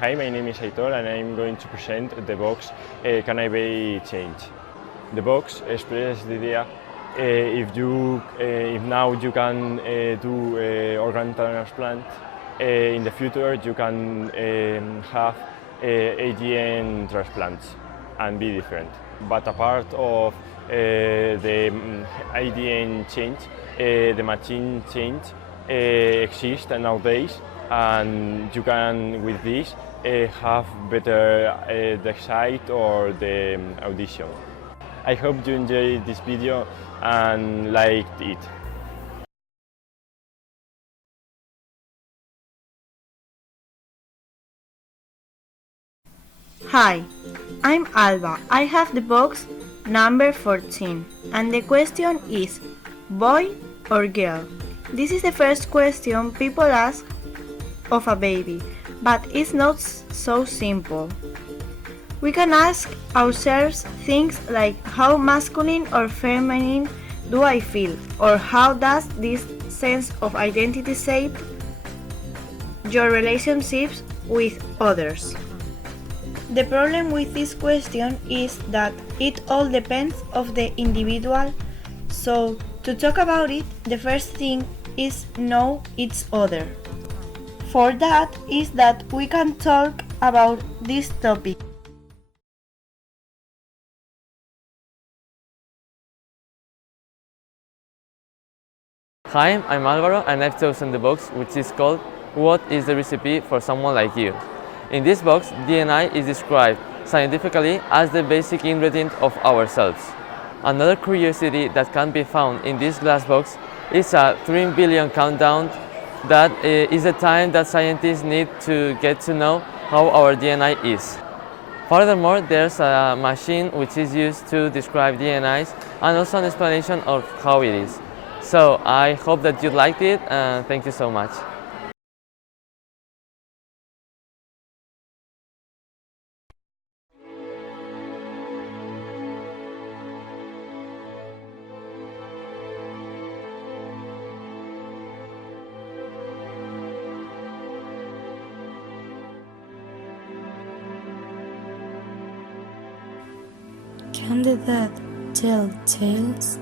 Hi, my name is Aitor and I'm going to present the box Can I Be Changed? The box expresses the idea if now you can do organ transplant, in the future you can have AGN transplants and be different. But apart of the ADN change, the machine change exists nowadays, and you can, with this, have better the sight or the audition. I hope you enjoyed this video and liked it. Hi, I'm Alba. I have the box number 14 and the question is boy or girl? This is the first question people ask of a baby, but it's not so simple. We can ask ourselves things like how masculine or feminine do I feel, or how does this sense of identity shape your relationships with others. The problem with this question is that it all depends on the individual, so to talk about it, the first thing is know each other. For that is that we can talk about this topic. Hi, I'm Álvaro and I've chosen the box which is called What is the recipe for someone like you? In this box, DNA is described scientifically as the basic ingredient of ourselves. Another curiosity that can be found in this glass box is a 3 billion countdown that is the time that scientists need to get to know how our DNA is. Furthermore, there's a machine which is used to describe DNAs and also an explanation of how it is. So I hope that you liked it and thank you so much. Can the dead tell tales?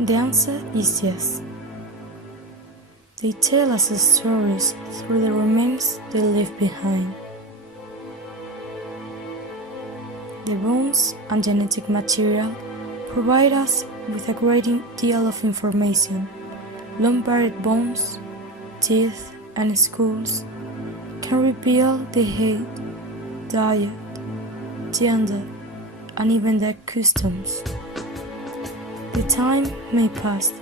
The answer is yes. They tell us stories through the remains they leave behind. The bones and genetic material provide us with a great deal of information. Long-buried bones, teeth, and skulls can reveal the height, diet, gender, and even their customs. The time may pass,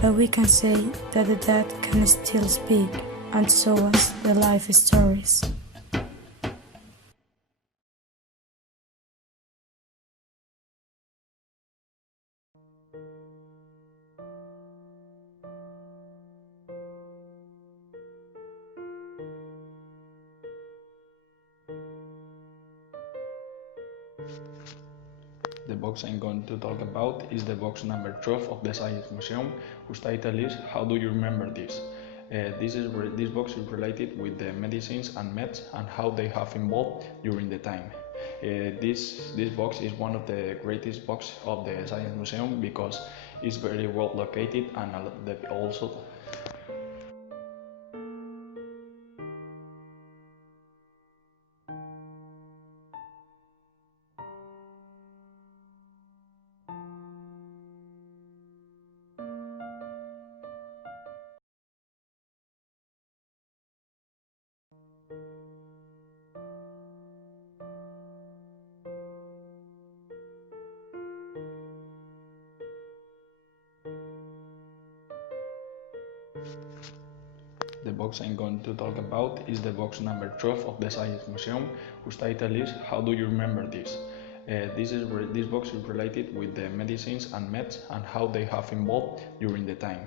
but we can say that the dead can still speak and show us their life stories. The box I'm going to talk about is the box number 12 of the Science Museum, whose title is How Do You Remember This? This box is related with the medicines and meds and how they have evolved during the time. This box is one of the greatest boxes of the Science Museum because it's very well located and also The box I'm going to talk about is the box number 12 of the Science Museum, whose title is How Do You Remember This? This box is related with the medicines and meds and how they have evolved during the time.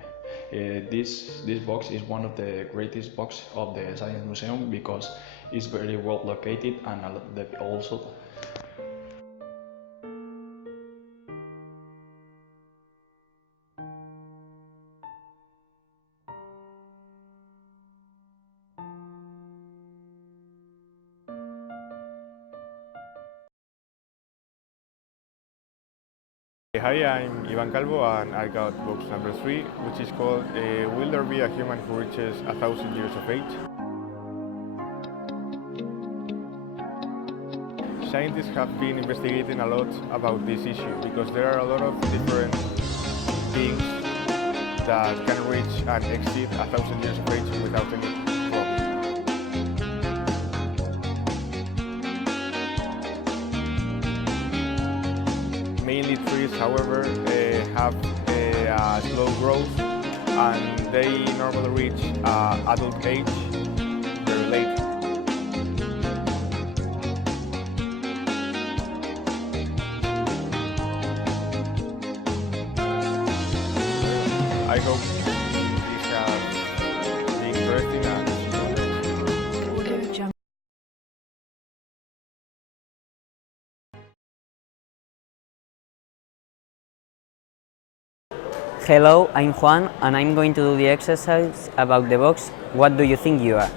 This box is one of the greatest boxes of the Science Museum because it's very well located and also Hi, I'm Ivan Calvo and I got box number 3, which is called Will There Be a Human Who Reaches 1,000 Years of Age? Scientists have been investigating a lot about this issue because there are a lot of different beings that can reach and exceed 1,000 years of age without any problem. Mainly trees, however, have a slow growth and they normally reach adult age very late. I hope this has been interesting and Hello, I'm Juan and I'm going to do the exercise about the box What Do You Think You Are?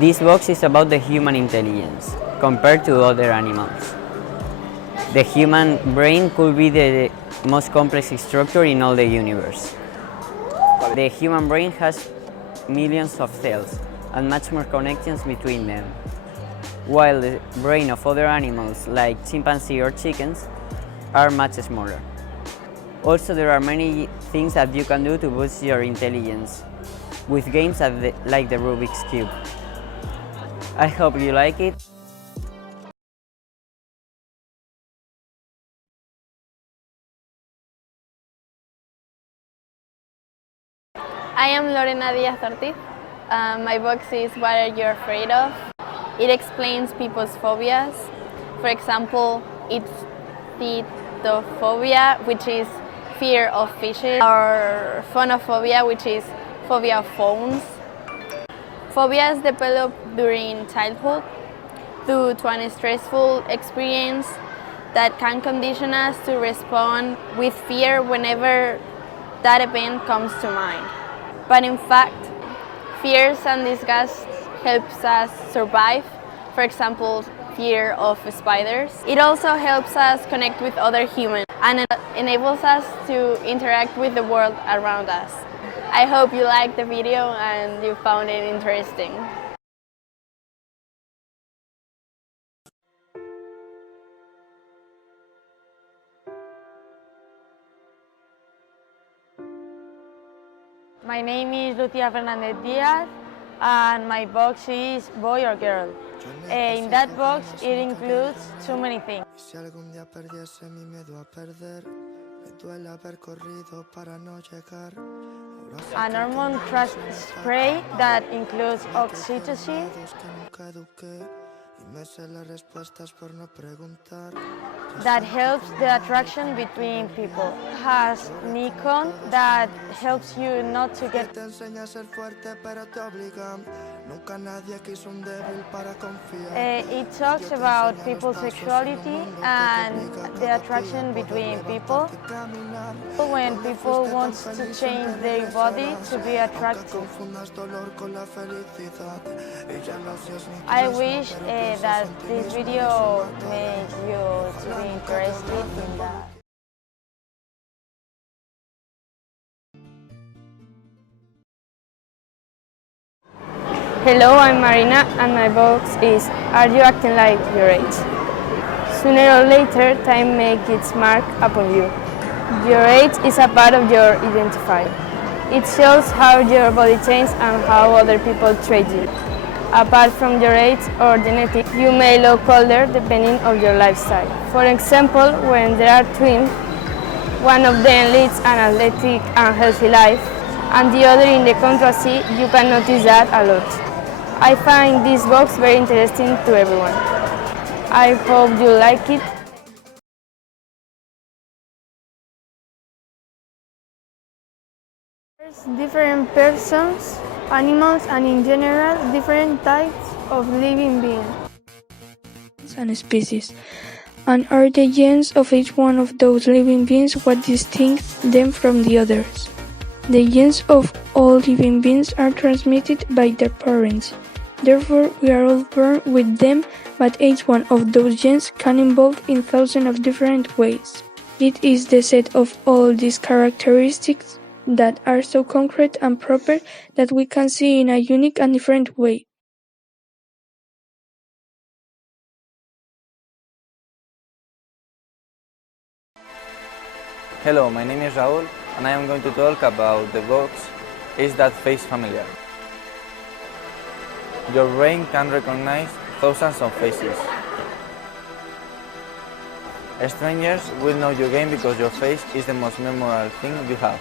This box is about the human intelligence compared to other animals. The human brain could be the most complex structure in all the universe. The human brain has millions of cells and much more connections between them, while the brain of other animals like chimpanzees or chickens are much smaller. Also, there are many things that you can do to boost your intelligence with games like the Rubik's Cube. I hope you like it. I am Lorena Díaz Ortiz. My box is What Are You Afraid Of? It explains people's phobias. For example, it's thytophobia, which is fear of fishes, or phonophobia, which is phobia of phones. Phobias develop during childhood due to a stressful experience that can condition us to respond with fear whenever that event comes to mind. But in fact, fears and disgust helps us survive. For example, fear of spiders. It also helps us connect with other humans and it enables us to interact with the world around us. I hope you liked the video and you found it interesting. My name is Lucia Fernandez Diaz and my box is Boy or Girl. In that box it includes too many things. An hormone trust spray that includes oxytocin, that helps the attraction between people. Has Nikon that helps you not to get. It talks about people's sexuality and the attraction between people. When people want to change their body to be attractive. I wish that this video made you to be interested in that. Hello, I'm Marina and my box is Are You Acting Like Your Age? Sooner or later, time makes its mark upon you. Your age is a part of your identity. It shows how your body changes and how other people treat you. Apart from your age or genetics, you may look older depending on your lifestyle. For example, when there are twins, one of them leads an athletic and healthy life, and the other in the contrary, you can notice that a lot. I find this box very interesting to everyone. I hope you like it. There's different persons, animals, and in general, different types of living beings and species. And are the genes of each one of those living beings what distinguishes them from the others? The genes of all living beings are transmitted by their parents. Therefore, we are all born with them, but each one of those genes can evolve in thousands of different ways. It is the set of all these characteristics that are so concrete and proper that we can see in a unique and different way. Hello, my name is Raúl and I am going to talk about the box Is That Face Familiar? Your brain can recognize thousands of faces. Strangers will know you again because your face is the most memorable thing you have.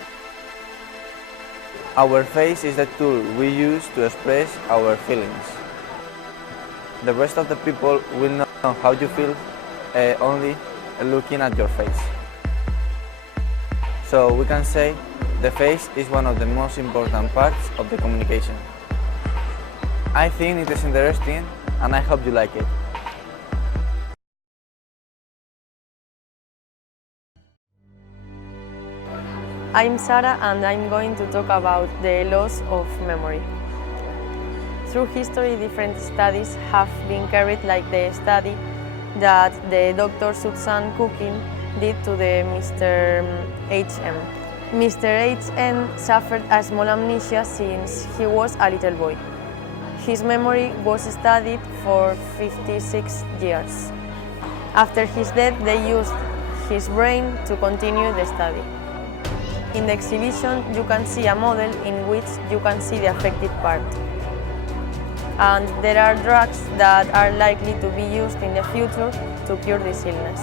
Our face is the tool we use to express our feelings. The rest of the people will know how you feel only looking at your face. So we can say the face is one of the most important parts of the communication. I think it is interesting and I hope you like it. I'm Sara and I'm going to talk about the loss of memory. Through history, different studies have been carried, like the study that the Dr. Susan Cooking did to the Mr. H.M. Mr. H.M. suffered a small amnesia since he was a little boy. His memory was studied for 56 years. After his death, they used his brain to continue the study. In the exhibition, you can see a model in which you can see the affected part. And there are drugs that are likely to be used in the future to cure this illness.